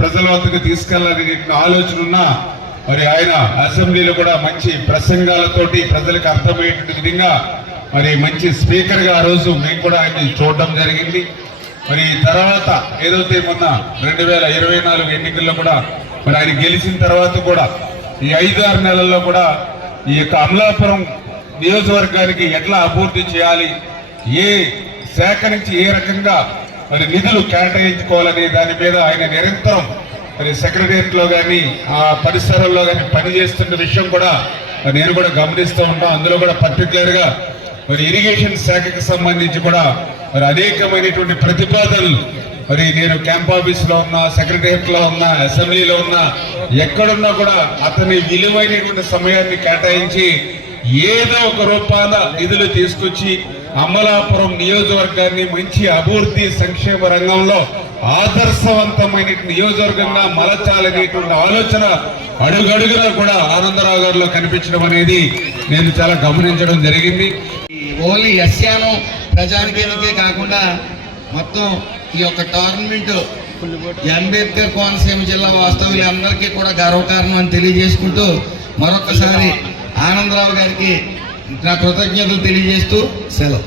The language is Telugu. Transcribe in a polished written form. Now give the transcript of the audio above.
ప్రజల వద్దకు తీసుకెళ్లాలనే ఆలోచన ఉన్నా మరి ఆయన అసెంబ్లీలో కూడా మంచి ప్రసంగాలతోటి ప్రజలకు అర్థమయ్యేటువంటి విధంగా మరి మంచి స్పీకర్ గా ఆ రోజు మేము కూడా ఆయన చూడడం జరిగింది. మరి తర్వాత ఏదైతే మొన్న 2024 ఎన్నికల్లో కూడా మరి ఆయన గెలిచిన తర్వాత కూడా ఈ 5-6 నెలల్లో కూడా ఈ యొక్క అమలాపురం నియోజకవర్గానికి ఎట్లా అభివృద్ధి చేయాలి, ఏ శాఖ నుంచి ఏ రకంగా మరి నిధులు కేటాయించుకోవాలనే దాని మీద ఆయన నిరంతరం మరి సెక్రటరియట్ లో కానీ ఆ పరిసరాల్లో కానీ పనిచేస్తున్న విషయం కూడా నేను కూడా గమనిస్తూ ఉంటాం. అందులో కూడా పర్టికులర్ గా మరి ఇరిగేషన్ శాఖకు సంబంధించి కూడా మరి అనేకమైనటువంటి ప్రతిపాదనలు మరి నేను క్యాంప్ ఆఫీస్ లో ఉన్నా, సెక్రటరియట్ లో ఉన్నా, అసెంబ్లీలో ఉన్నా, ఎక్కడున్నా కూడా అతని విలువైనటువంటి సమయాన్ని కేటాయించి ఏదో ఒక రూపాన నిధులు తీసుకొచ్చి అమలాపురం నియోజకవర్గాన్ని మంచి అభివృద్ధి సంక్షేమ రంగంలో ఆదర్శవంతమైన నియోజకవర్గంగా మలచాలనేటువంటి ఆలోచన అడుగడుగునా కూడా ఆనందరావు గారిలో కనిపించడం అనేది నేను చాలా గమనించడం జరిగింది. ఓన్లీ ఎస్యాను ప్రజానికే కాకుండా మొత్తం ఈ యొక్క టోర్నమెంట్ అంబేద్కర్ కోనసీమ జిల్లా వాస్తవ్యులు అందరికీ కూడా గర్వకారణం అని తెలియజేసుకుంటూ మరొకసారి ఆనందరావు గారికి నా కృతజ్ఞతలు తెలియజేస్తూ సెలవు.